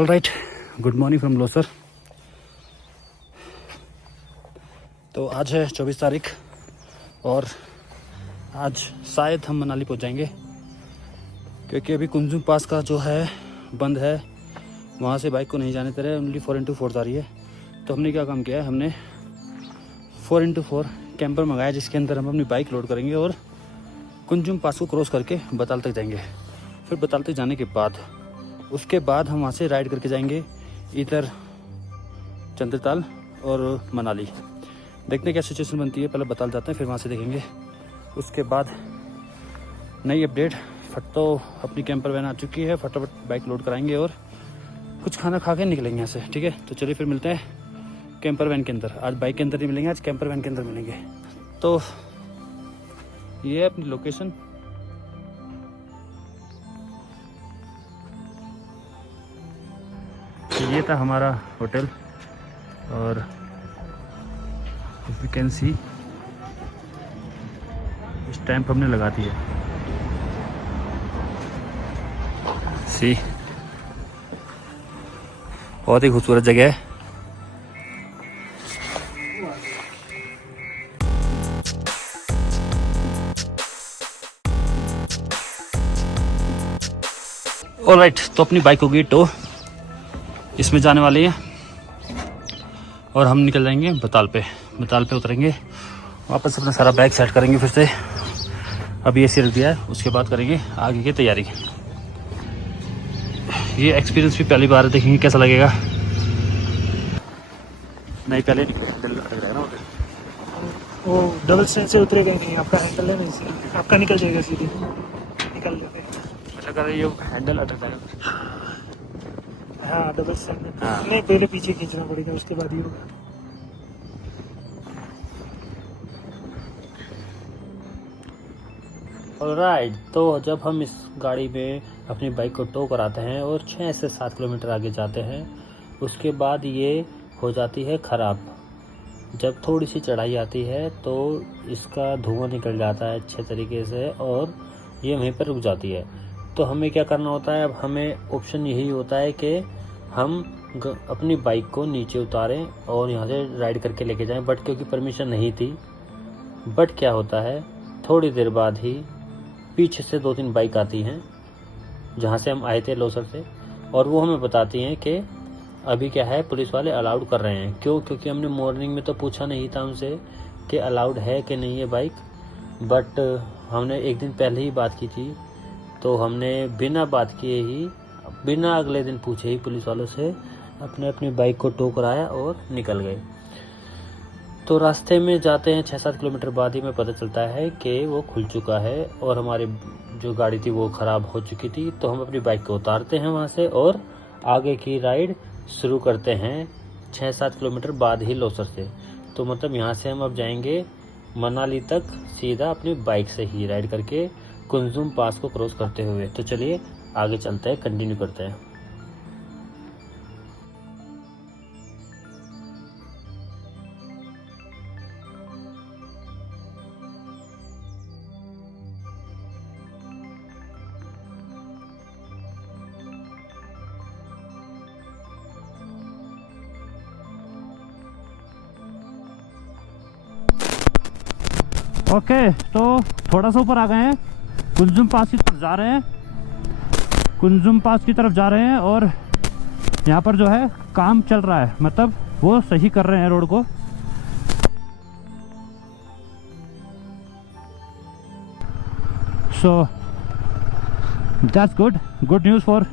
All right, good morning from Losar. तो आज है 24 तारीख और आज शायद हम मनाली पहुंच जाएंगे, क्योंकि अभी कुंजुम पास का जो है बंद है, वहाँ से बाइक को नहीं जाने दे रहे, ओनली 4x4 जा रही है। तो हमने क्या काम किया है, हमने 4x4 कैंपर मंगाया, जिसके अंदर हम अपनी बाइक लोड करेंगे और कुंजुम पास को क्रॉस करके बताल तक जाएंगे। फिर बताल तक जाने के बाद उसके बाद हम वहाँ से राइड करके जाएंगे इधर चंद्रताल और मनाली। देखते क्या सिचुएशन बनती है, पहले बताल जाते हैं फिर वहाँ से देखेंगे। उसके बाद नई अपडेट, तो अपनी कैंपर वैन आ चुकी है, फटाफट बाइक लोड कराएंगे और कुछ खाना खा के निकलेंगे यहाँ से। ठीक है, तो चलिए फिर मिलते हैं कैंपर वैन के अंदर। आज बाइक के अंदर नहीं मिलेंगे, आज कैंपर वैन के अंदर मिलेंगे। तो ये है अपनी लोकेशन। ये था हमारा होटल और if you can see stamp हमने लगा दी है। सी, बहुत ही खूबसूरत जगह है। ऑलराइट, तो अपनी बाइक होगी टो, इसमें जाने वाली है और हम निकल जाएंगे बताल पे। बताल पे उतरेंगे, वापस अपना सारा बैग सेट करेंगे फिर से। अभी एसी रख दिया है, उसके बाद करेंगे आगे की तैयारी। ये एक्सपीरियंस भी पहली बार देखेंगे कैसा लगेगा। नहीं, पहले निकले ना वो डबल स्टैंड से उतरेगा नहीं, आपका हैंडल है ना, इसलिए आपका निकल जाएगा सीधे, निकल जाएगा। अगर ये हैंडल अटक जाएगा। हाँ, डबल स्टैंड हाँ। नहीं, पहले पीछे खींचना पड़ेगा, उसके बाद ही होगा। ऑलराइट, तो जब हम इस गाड़ी में अपनी बाइक को टो कराते हैं और 6 से 7 किलोमीटर आगे जाते हैं, उसके बाद ये हो जाती है ख़राब। जब थोड़ी सी चढ़ाई आती है तो इसका धुआं निकल जाता है अच्छे तरीके से और ये वहीं पर रुक जाती है। तो हमें क्या करना होता है, अब हमें ऑप्शन यही होता है कि हम अपनी बाइक को नीचे उतारें और यहाँ से राइड करके लेके जाएं। बट क्योंकि परमिशन नहीं थी, बट क्या होता है, थोड़ी देर बाद ही पीछे से 2-3 बाइक आती हैं जहाँ से हम आए थे लोसर से, और वो हमें बताती हैं कि अभी क्या है, पुलिस वाले अलाउड कर रहे हैं। क्यों? क्योंकि हमने मॉर्निंग में तो पूछा नहीं था उनसे कि अलाउड है कि नहीं है बाइक, बट हमने एक दिन पहले ही बात की थी, तो हमने बिना बात किए ही, बिना अगले दिन पूछे ही पुलिस वालों से अपनी बाइक को टो कराया और निकल गए। तो रास्ते में जाते हैं 6-7 किलोमीटर बाद ही हमें पता चलता है कि वो खुल चुका है और हमारी जो गाड़ी थी वो ख़राब हो चुकी थी। तो हम अपनी बाइक को उतारते हैं वहाँ से और आगे की राइड शुरू करते हैं 6-7 किलोमीटर बाद ही लोसर से। तो मतलब यहाँ से हम अब जाएंगे मनाली तक सीधा अपनी बाइक से ही राइड करके, कुंजुम पास को क्रॉस करते हुए। तो चलिए आगे चलते हैं, कंटिन्यू करते हैं। ओके, तो थोड़ा सा ऊपर आ गए हैं, कुंजुम पास की तरफ जा रहे हैं। कुंजुम पास की तरफ जा रहे हैं और यहाँ पर जो है काम चल रहा है, मतलब वो सही कर रहे हैं रोड को। So that's good news for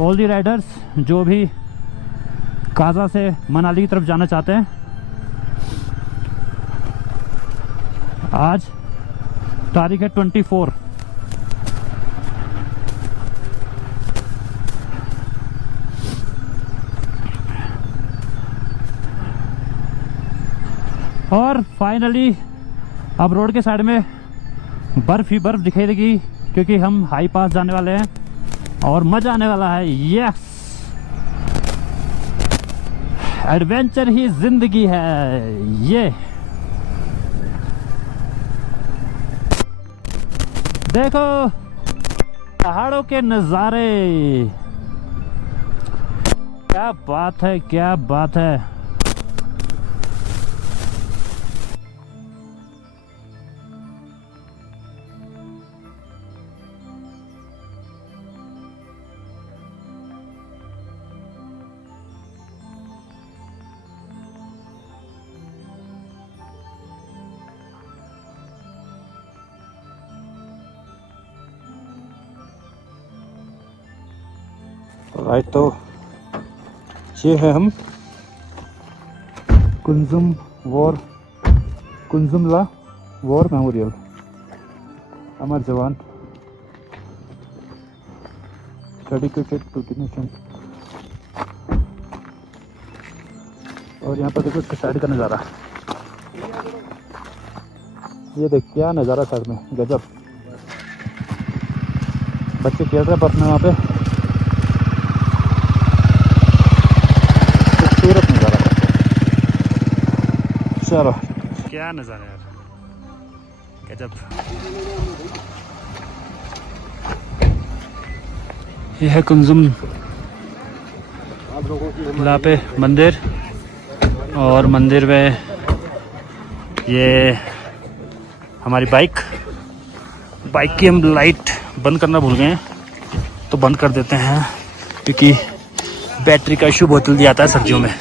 all the Riders जो भी काजा से मनाली की तरफ जाना चाहते हैं। आज तारीख है 24। और फाइनली अब रोड के साइड में बर्फ ही बर्फ दिखाई देगी, क्योंकि हम हाई पास जाने वाले हैं और मजा आने वाला है। यस, एडवेंचर ही जिंदगी है ये। देखो पहाड़ों के नज़ारे, क्या बात है, क्या बात है। राइट, तो ये है हम कुंजुमला वॉर मेमोरियल, अमर जवान डेडिकेटेड टू द नेशन। और यहाँ पर देखो इसके साइड का नज़ारा, ये देख क्या नज़ारा साइड में, गजब। बच्चे खेल रहे हैं बर्फ में वहाँ पे, खूबसूरत नज़ारा। चलो क्या नज़ारा यार, गजब। यह है कुंजुमला पे मंदिर, और मंदिर में ये हमारी बाइक की हम लाइट बंद करना भूल गए हैं, तो बंद कर देते हैं क्योंकि बैटरी का इशू बहुत जल्दी आता है सर्दियों में।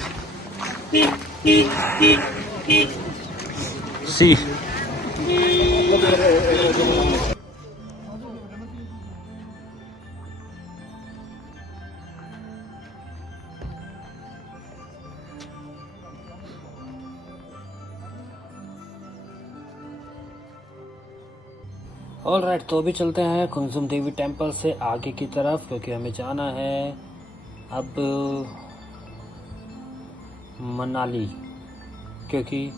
सी ऑलराइट, तो अभी चलते हैं कुंजुम देवी टेम्पल से आगे की तरफ, क्योंकि हमें जाना है अब मनाली, क्योंकि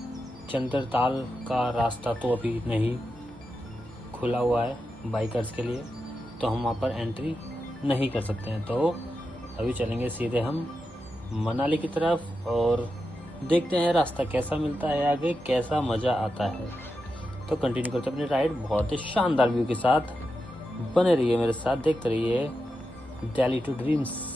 चंद्रताल का रास्ता तो अभी नहीं खुला हुआ है बाइकर्स के लिए, तो हम वहाँ पर एंट्री नहीं कर सकते हैं। तो अभी चलेंगे सीधे हम मनाली की तरफ, और देखते हैं रास्ता कैसा मिलता है आगे, कैसा मज़ा आता है। तो कंटिन्यू करते अपनी राइड बहुत ही शानदार व्यू के साथ। बने रहिए मेरे साथ, देखते रहिए दिल्ली टू ड्रीम्स।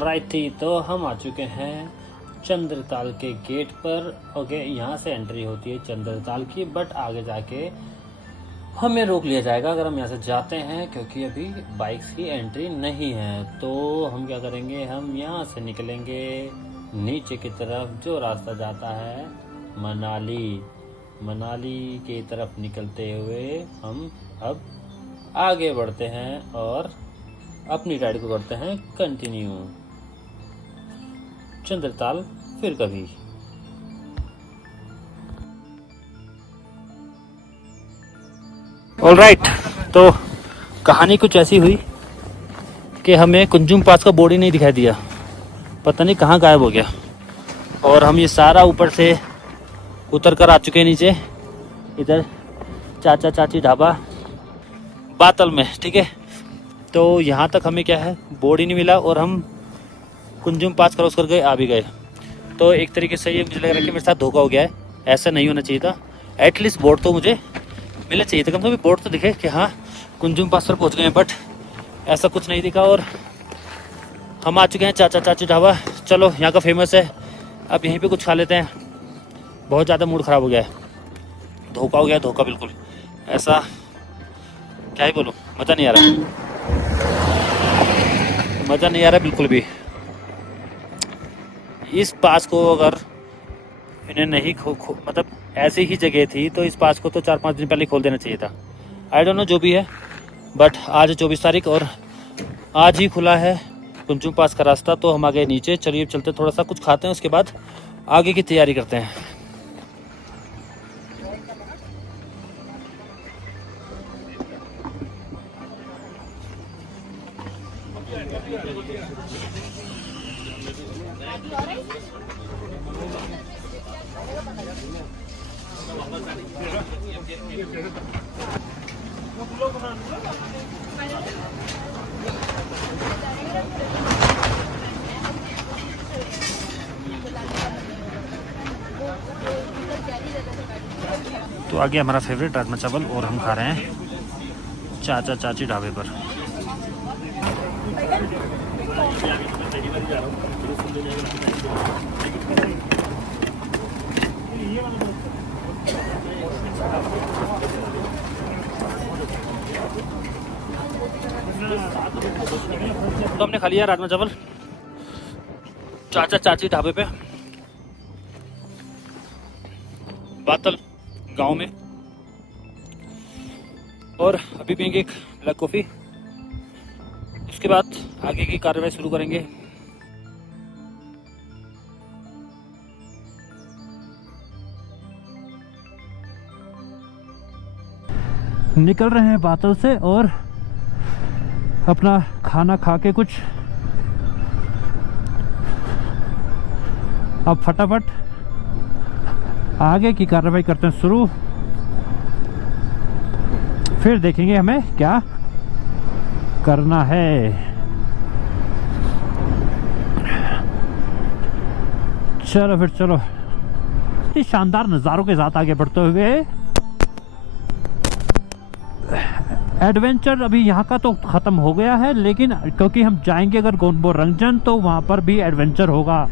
राइट थी, तो हम आ चुके हैं चंद्रताल के गेट पर। ओके, यहाँ से एंट्री होती है चंद्रताल की, बट आगे जाके हमें रोक लिया जाएगा अगर हम यहाँ से जाते हैं, क्योंकि अभी बाइक्स की एंट्री नहीं है। तो हम क्या करेंगे, हम यहाँ से निकलेंगे नीचे की तरफ, जो रास्ता जाता है मनाली की तरफ निकलते हुए हम अब आगे बढ़ते हैं और अपनी राइड को करते हैं कंटिन्यू। चंद्रताल फिर कभी। ऑलराइट, तो कहानी कुछ ऐसी हुई कि हमें कुंजुम पास का बोर्ड ही नहीं दिखाई दिया, पता नहीं कहाँ गायब हो गया। और हम ये सारा ऊपर से उतर कर आ चुके हैं नीचे, इधर चाचा चाची ढाबा बातल में, ठीक है। तो यहाँ तक हमें क्या है, बोर्ड ही नहीं मिला, और हम कुंजुम पास क्रॉस कर गए, आ भी गए। तो एक तरीके से ये मुझे लग रहा है कि मेरे साथ धोखा हो गया है, ऐसा नहीं होना चाहिए था। एटलीस्ट बोर्ड तो मुझे मिलना चाहिए था, कम से कम बोर्ड तो दिखे कि हाँ कुंजुम पास पर पहुँच गए हैं, बट ऐसा कुछ नहीं दिखा। और हम आ चुके हैं चाचा चाची ढाबा। चलो यहाँ का फेमस है, अब यहीं पे कुछ खा लेते हैं। बहुत ज़्यादा मूड ख़राब हो गया है, धोखा हो गया है, धोखा बिल्कुल। ऐसा क्या ही बोलूँ, मज़ा नहीं आ रहा, मज़ा नहीं आ रहा बिल्कुल भी। इस पास को अगर इन्हें नहीं मतलब ऐसी ही जगह थी तो इस पास को तो 4-5 दिन पहले खोल देना चाहिए था। आई डोंट नो जो भी है, बट आज 24 तारीख और आज ही खुला है कुंजुम पास का रास्ता। तो हम आ गए नीचे, चलिए चलते थोड़ा सा कुछ खाते हैं, उसके बाद आगे की तैयारी करते हैं। तो आगे हमारा फेवरेट राजमा चावल और हम खा रहे हैं चाचा चाची ढाबे पर। तो हमने खा लिया राजमा चावल चाचा चाची ढाबे पे, बातल गांव में, और अभी पियेंगे एक ब्लैक कॉफ़ी। उसके बाद आगे की कार्रवाई शुरू करेंगे। निकल रहे हैं बातल से और अपना खाना खा के कुछ अब फटाफट आगे की कार्रवाई करते हैं शुरू, फिर देखेंगे हमें क्या करना है। चलो फिर चलो, इतनी शानदार नज़ारों के साथ आगे बढ़ते हुए। एडवेंचर अभी यहाँ का तो ख़त्म हो गया है, लेकिन क्योंकि हम जाएंगे अगर गोनबो रंगजन तो वहाँ पर भी एडवेंचर होगा,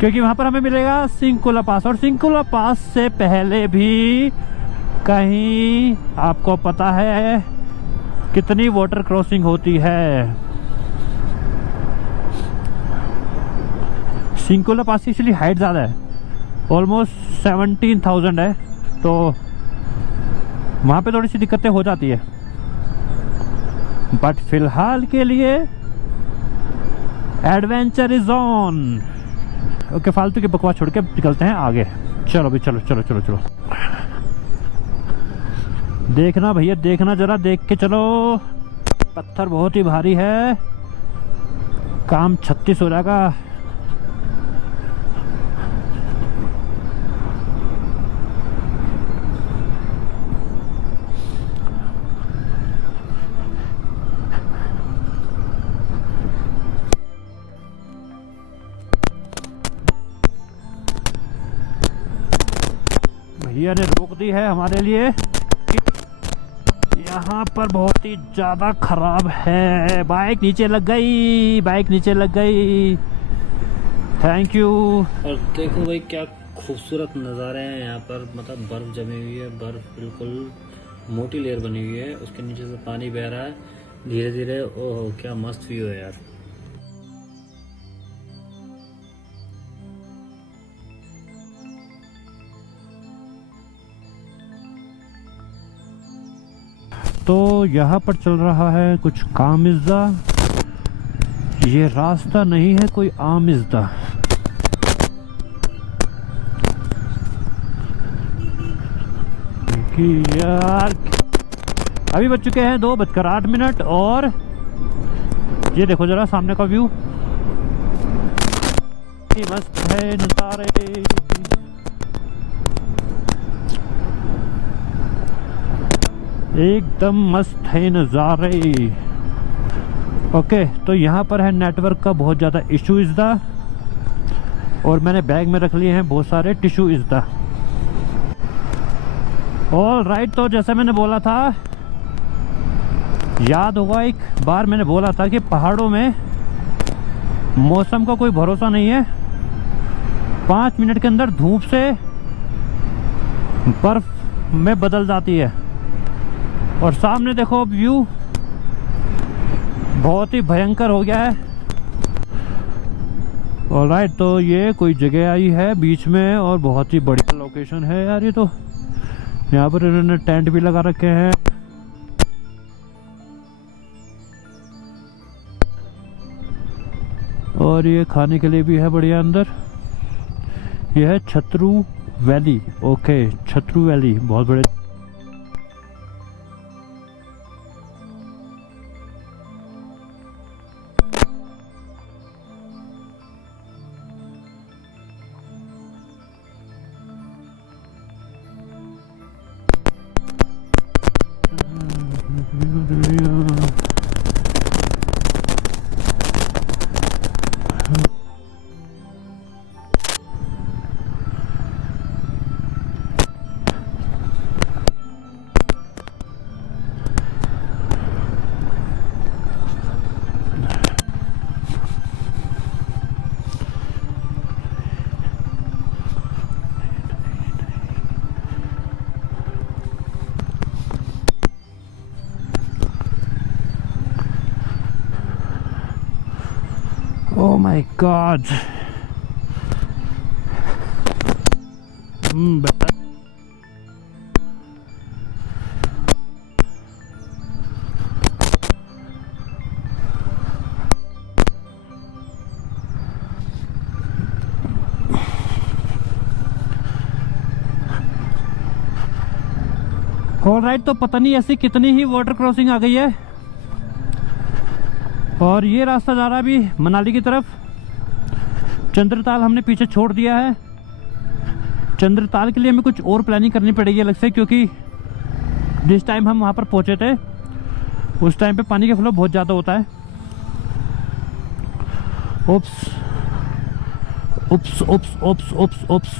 क्योंकि वहाँ पर हमें मिलेगा सिंकुला पास। और सिंकुला पास से पहले भी कहीं आपको पता है कितनी वाटर क्रॉसिंग होती है। सिंकुला पास की एक्चुअली हाइट ज़्यादा है, ऑलमोस्ट 17,000 है, तो वहाँ पे थोड़ी सी दिक्कतें हो जाती है। बट फिलहाल के लिए एडवेंचर इज ऑन। ओके, फालतू की बकवास छोड़ के निकलते हैं आगे। चलो भाई, चलो चलो चलो चलो। देखना भैया, देखना, जरा देख के चलो। पत्थर बहुत ही भारी है, काम 36 हो जाएगा। भैया ने रोक दी है हमारे लिए, यहाँ पर बहुत ही ज़्यादा खराब है। बाइक नीचे लग गई, बाइक नीचे लग गई। Thank you. और देखो भाई क्या खूबसूरत नज़ारे हैं यहाँ पर, मतलब बर्फ़ जमी हुई है, बर्फ़ बिल्कुल मोटी लेयर बनी हुई है, उसके नीचे से पानी बह रहा है धीरे धीरे। ओह क्या मस्त व्यू है यार। तो यहाँ पर चल रहा है कुछ कामिज़्दा। ये रास्ता नहीं है कोई आमिज़दा। यार अभी बज चुके हैं 2:08 और ये देखो जरा सामने का व्यू, मस्त है नज़ारे। एकदम मस्त है नज़ारे। ओके, तो यहाँ पर है नेटवर्क का बहुत ज़्यादा इशू इज़ द, और मैंने बैग में रख लिए हैं बहुत सारे tissue is the all right. तो जैसे मैंने बोला था, याद होगा एक बार मैंने बोला था कि पहाड़ों में मौसम का कोई भरोसा नहीं है। 5 मिनट के अंदर धूप से बर्फ में बदल जाती है। और सामने देखो व्यू बहुत ही भयंकर हो गया है। ऑलराइट, तो ये कोई जगह आई है बीच में और बहुत ही बढ़िया लोकेशन है यार ये तो। यहाँ पर इन्होंने टेंट भी लगा रखे हैं। और ये खाने के लिए भी है बढ़िया अंदर। ये है Chhatru valley. Okay, Chhatru valley बहुत बड़े। Oh my God. ऑलराइट, तो पता नहीं ऐसी कितनी ही वाटर क्रॉसिंग आ गई है। और ये रास्ता जा रहा है अभी मनाली की तरफ। चंद्रताल हमने पीछे छोड़ दिया है। चंद्रताल के लिए हमें कुछ और प्लानिंग करनी पड़ेगी अलग से, क्योंकि जिस टाइम हम वहाँ पर पहुँचे थे उस टाइम पे पानी का फ्लो बहुत ज़्यादा होता है। Oops oops oops oops oops oops.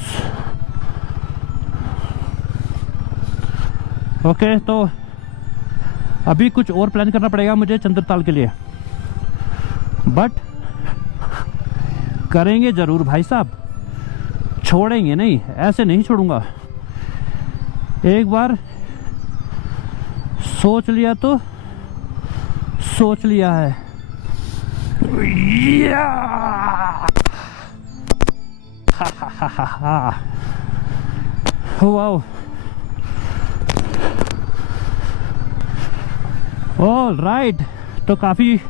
Okay, तो अभी कुछ और प्लान करना पड़ेगा मुझे चंद्रताल के लिए, बट करेंगे ज़रूर भाई साहब, छोड़ेंगे नहीं, ऐसे नहीं छोड़ूंगा। एक बार सोच लिया तो सोच लिया है। वाओ, ऑल राइट, तो काफ़ी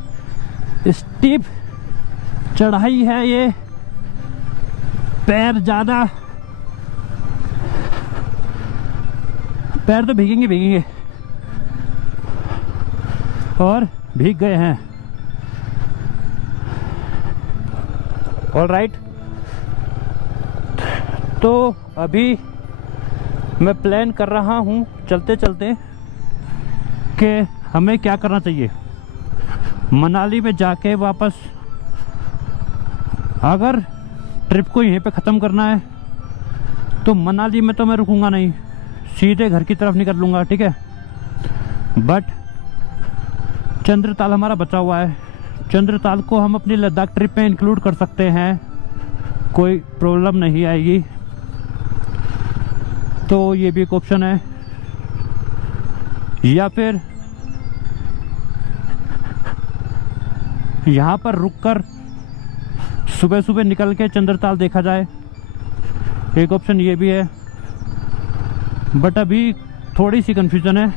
स्टीप चढ़ाई है ये। पैर तो भीगेंगे और भीग गए हैं। ऑल राइट, तो अभी मैं प्लान कर रहा हूँ चलते चलते कि हमें क्या करना चाहिए। मनाली में जाके वापस अगर ट्रिप को यहीं पे ख़त्म करना है तो मनाली में तो मैं रुकूंगा नहीं, सीधे घर की तरफ निकल लूँगा, ठीक है। बट चंद्रताल हमारा बचा हुआ है। चंद्रताल को हम अपनी लद्दाख ट्रिप में इंक्लूड कर सकते हैं, कोई प्रॉब्लम नहीं आएगी। तो ये भी एक ऑप्शन है। या फिर यहाँ पर रुककर सुबह सुबह निकल के चंद्रताल देखा जाए, एक ऑप्शन ये भी है। बट अभी थोड़ी सी कंफ्यूजन है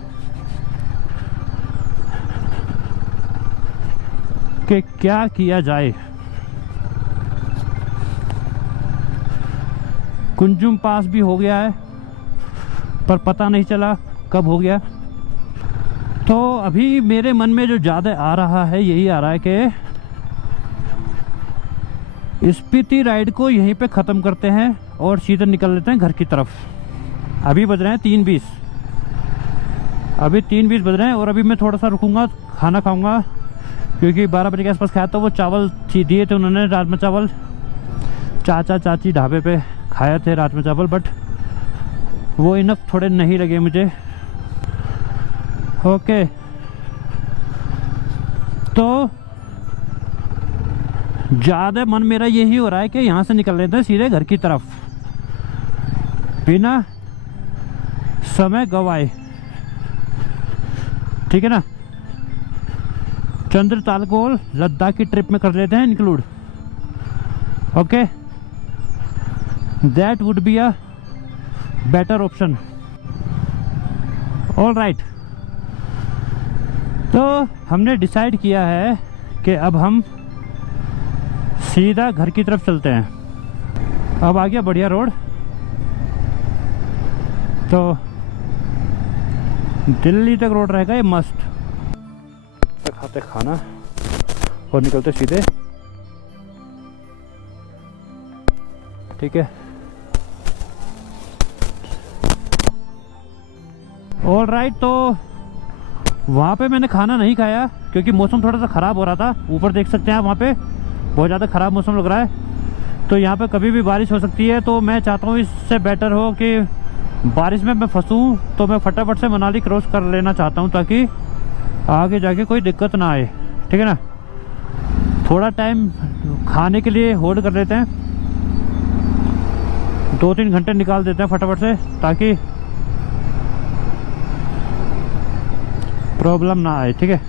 कि क्या किया जाए। कुंजुम पास भी हो गया है पर पता नहीं चला कब हो गया। तो अभी मेरे मन में जो ज़्यादा आ रहा है यही आ रहा है कि स्पीति राइड को यहीं पे ख़त्म करते हैं और सीधे निकल लेते हैं घर की तरफ। अभी बज रहे हैं 3:20, अभी 3:20 बज रहे हैं। और अभी मैं थोड़ा सा रुकूंगा, खाना खाऊंगा, क्योंकि 12 बजे के आसपास खाया था। वो चावल दिए थे उन्होंने, राजमा चावल, चाचा चाची ढाबे पे खाए थे रात में चावल, बट वो इनफ थोड़े नहीं लगे मुझे। ओके, तो ज़्यादा मन मेरा यही हो रहा है कि यहाँ से निकल लेते हैं सीधे घर की तरफ बिना समय गवाए, ठीक है ना। चंद्रताल को लद्दाख की ट्रिप में कर लेते हैं include. Okay, that would be a better option. All right, तो हमने डिसाइड किया है कि अब हम सीधा घर की तरफ चलते हैं। अब आ गया बढ़िया रोड, तो दिल्ली तक रोड रहेगा ये मस्त। खाते खाना और निकलते सीधे, ठीक है। ऑल राइट, तो वहाँ पे मैंने खाना नहीं खाया क्योंकि मौसम थोड़ा सा ख़राब हो रहा था। ऊपर देख सकते हैं आप, वहाँ पे बहुत ज़्यादा ख़राब मौसम लग रहा है। तो यहाँ पे कभी भी बारिश हो सकती है, तो मैं चाहता हूँ इससे बेटर हो कि बारिश में मैं फंसूँ तो मैं फटाफट से मनाली क्रॉस कर लेना चाहता हूँ, ताकि आगे जाके कोई दिक्कत ना आए, ठीक है ना। थोड़ा टाइम खाने के लिए होल्ड कर लेते हैं, 2-3 घंटे निकाल देते हैं फटाफट से, ताकि प्रॉब्लम ना आए, ठीक है।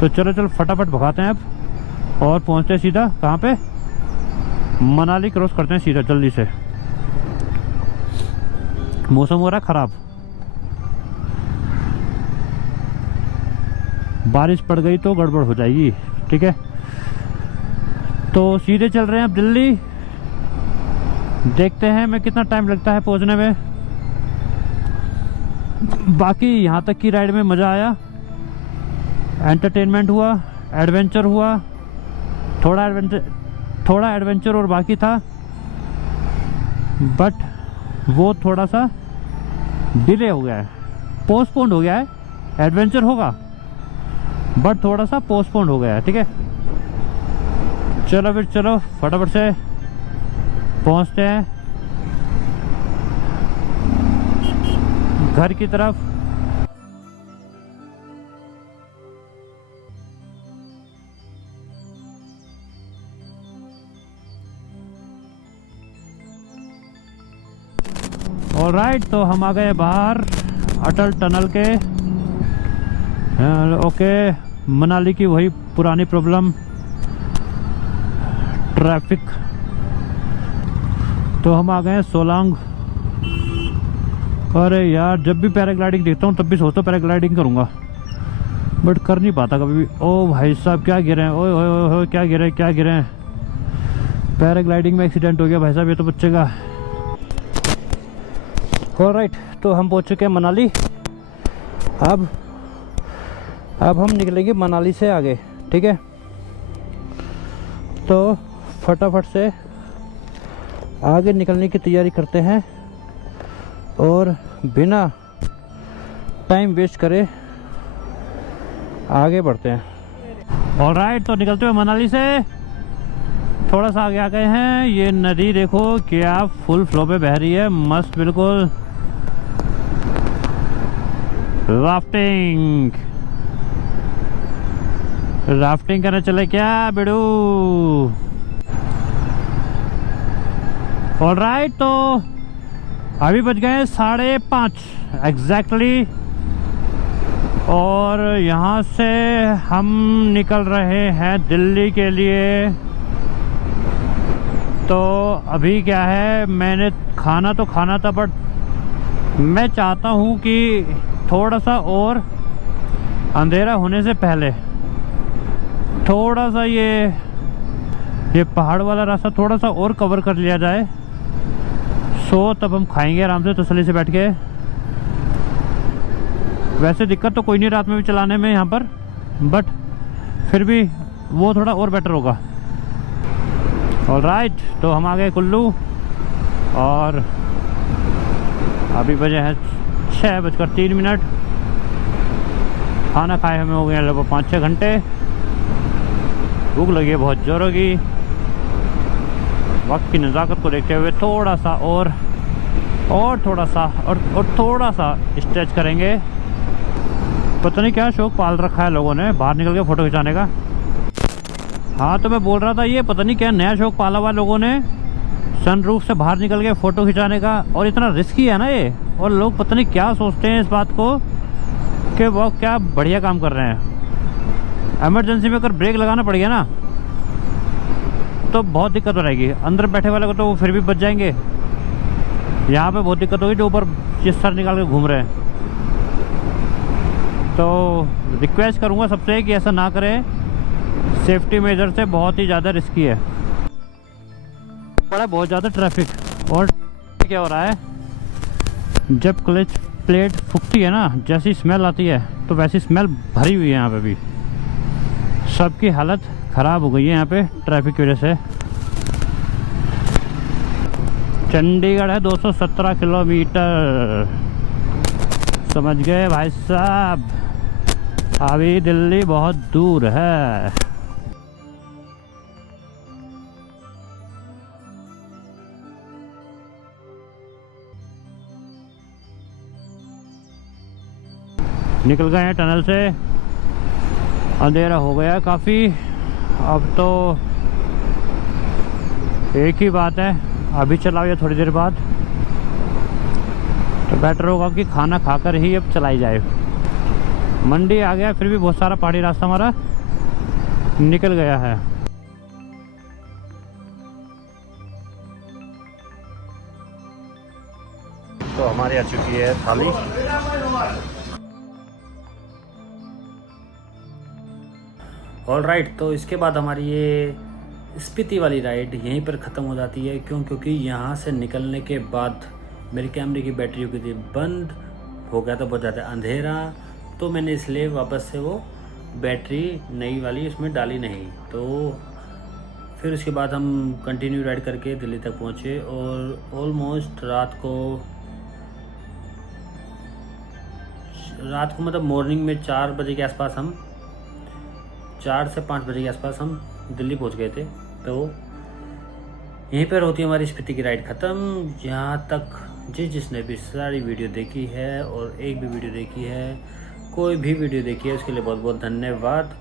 तो चलो चलो फटाफट भगाते हैं अब और पहुंचते हैं सीधा कहाँ पे, मनाली क्रॉस करते हैं सीधा जल्दी से। मौसम हो रहा है ख़राब, बारिश पड़ गई तो गड़बड़ हो जाएगी, ठीक है। तो सीधे चल रहे हैं अब दिल्ली। देखते हैं मैं कितना टाइम लगता है पहुंचने में। बाकी यहाँ तक की राइड में मज़ा आया, एंटरटेनमेंट हुआ, एडवेंचर हुआ, थोड़ा एडवेंचर और बाकी था, बट वो थोड़ा सा डिले हो गया है, पोस्टपोन्ड हो गया है। एडवेंचर होगा बट थोड़ा सा पोस्टपोन्ड हो गया है, ठीक है। चलो फिर, चलो फटाफट से पहुंचते हैं घर की तरफ। ऑलराइट, तो हम आ गए बाहर अटल टनल के। ओके, मनाली की वही पुरानी प्रॉब्लम, ट्रैफिक। तो हम आ गए हैं सोलांग। अरे यार, जब भी पैराग्लाइडिंग देखता हूँ तब भी सोचता हूँ पैराग्लाइडिंग करूँगा, बट कर नहीं पाता कभी भी। ओ भाई साहब, क्या गिरे हैं, ओए ओए ओए, क्या गिरे हैं। पैराग्लाइडिंग में एक्सीडेंट हो गया भाई साहब, ये तो बच्चे का। ऑलराइट, तो हम पहुंच चुके हैं मनाली। अब हम निकलेंगे मनाली से आगे, ठीक है। तो फटाफट से आगे निकलने की तैयारी करते हैं और बिना टाइम वेस्ट करे आगे बढ़ते हैं। ऑलराइट, तो निकलते हुए मनाली से थोड़ा सा आगे आ गए हैं। ये नदी देखो क्या फुल फ्लो पे बह रही है, मस्त बिल्कुल। राफ्टिंग करने चले क्या बेड़ू। ऑलराइट, तो अभी बज गए 5:30 एग्जैक्टली, और यहाँ से हम निकल रहे हैं दिल्ली के लिए। तो अभी क्या है, मैंने खाना तो खाना था, बट मैं चाहता हूँ कि थोड़ा सा और अंधेरा होने से पहले थोड़ा सा ये पहाड़ वाला रास्ता थोड़ा सा और कवर कर लिया जाए। तब हम खाएंगे आराम से तसल्ली से बैठ के। वैसे दिक्कत तो कोई नहीं रात में भी चलाने में यहाँ पर, बट फिर भी वो थोड़ा और बेटर होगा। ऑलराइट, तो हम आ गए कुल्लू और अभी बजे हैं 6:03। खाना खाए हमें हो गए लगभग 5-6 घंटे। भूख लगी है बहुत जोरों की। वक्त की नज़ाकत को देखते हुए थोड़ा सा और थोड़ा सा और थोड़ा सा स्ट्रेच करेंगे। पता नहीं क्या शौक पाल रखा है लोगों ने बाहर निकल के फ़ोटो खिंचाने का। हाँ तो मैं बोल रहा था ये पता नहीं क्या नया शौक पाला हुआ लोगों ने, सनरूफ से बाहर निकल के फ़ोटो खिंचाने का। और इतना रिस्की है ना ये, और लोग पता नहीं क्या सोचते हैं इस बात को कि वो क्या बढ़िया काम कर रहे हैं। इमरजेंसी में अगर ब्रेक लगाना पड़ गया ना तो बहुत दिक्कत हो रहेगी। अंदर बैठे वाले को तो वो फिर भी बच जाएंगे, यहाँ पे बहुत दिक्कत होगी जो ऊपर जिस सर निकाल के घूम रहे हैं। तो रिक्वेस्ट करूँगा सबसे कि ऐसा ना करें, सेफ्टी मेजर से बहुत ही ज़्यादा रिस्की है। बड़ा बहुत ज़्यादा ट्रैफिक। और क्या हो रहा है, जब क्लच प्लेट फूकती है ना, जैसी स्मेल आती है तो वैसी स्मेल भरी हुई है यहाँ पे भी। सबकी हालत ख़राब हो गई है यहाँ पे ट्रैफिक की वजह से। चंडीगढ़ है 217 किलोमीटर, समझ गए भाई साहब, अभी दिल्ली बहुत दूर है। निकल गए हैं टनल से, अंधेरा हो गया काफ़ी। अब तो एक ही बात है, अभी चलाओ या थोड़ी देर बाद, तो बेटर होगा कि खाना खाकर ही अब चलाई जाए। मंडी आ गया, फिर भी बहुत सारा पहाड़ी रास्ता हमारा निकल गया है। तो हमारी आ चुकी है थाली। ऑलराइट, तो इसके बाद हमारी ये स्पीति वाली राइड यहीं पर ख़त्म हो जाती है। क्योंकि यहाँ से निकलने के बाद मेरे कैमरे की बैटरी हो गई थी बंद, हो गया था बहुत ज़्यादा अंधेरा, तो मैंने इसलिए वापस से वो बैटरी नई वाली उसमें डाली नहीं। तो फिर उसके बाद हम कंटिन्यू राइड करके दिल्ली तक पहुँचे और ऑलमोस्ट रात को मतलब मॉर्निंग में 4 बजे के आसपास, हम 4 से 5 बजे के आसपास हम दिल्ली पहुंच गए थे। तो यहीं पर होती है हमारी स्पीति की राइड ख़त्म। यहाँ तक जिसने भी सारी वीडियो देखी है और एक भी वीडियो देखी है, कोई भी वीडियो देखी है, उसके लिए बहुत बहुत धन्यवाद।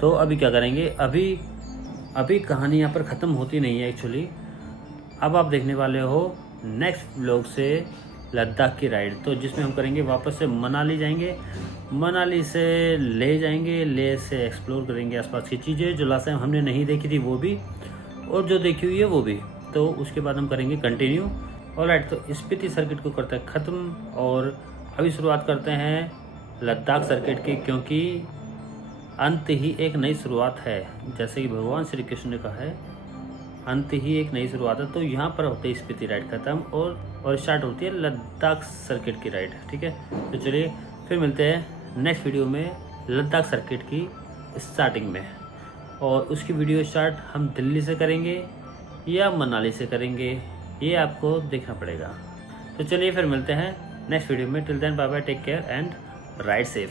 तो अभी क्या करेंगे, अभी कहानी यहाँ पर ख़त्म होती नहीं है एक्चुअली। अब आप देखने वाले हो नेक्स्ट व्लॉग से लद्दाख की राइड, तो जिसमें हम करेंगे वापस से मनाली जाएंगे, मनाली से ले जाएंगे, ले से एक्सप्लोर करेंगे आसपास की चीज़ें जो लास्ट टाइम हमने नहीं देखी थी वो भी, और जो देखी हुई है वो भी। तो उसके बाद हम करेंगे कंटिन्यू। ऑलराइट, तो स्पीति सर्किट को करते हैं ख़त्म और अभी शुरुआत करते हैं लद्दाख सर्किट की, क्योंकि अंत ही एक नई शुरुआत है। जैसे कि भगवान श्री कृष्ण ने कहा है, अंत ही एक नई शुरुआत है। तो यहाँ पर होती है स्पीति राइड ख़त्म और स्टार्ट होती है लद्दाख सर्किट की राइड। ठीक है, तो चलिए फिर मिलते हैं नेक्स्ट वीडियो में लद्दाख सर्किट की स्टार्टिंग में, और उसकी वीडियो स्टार्ट हम दिल्ली से करेंगे या मनाली से करेंगे, ये आपको देखना पड़ेगा। तो चलिए फिर मिलते हैं नेक्स्ट वीडियो में। Till then bye bye, take care and ride safe.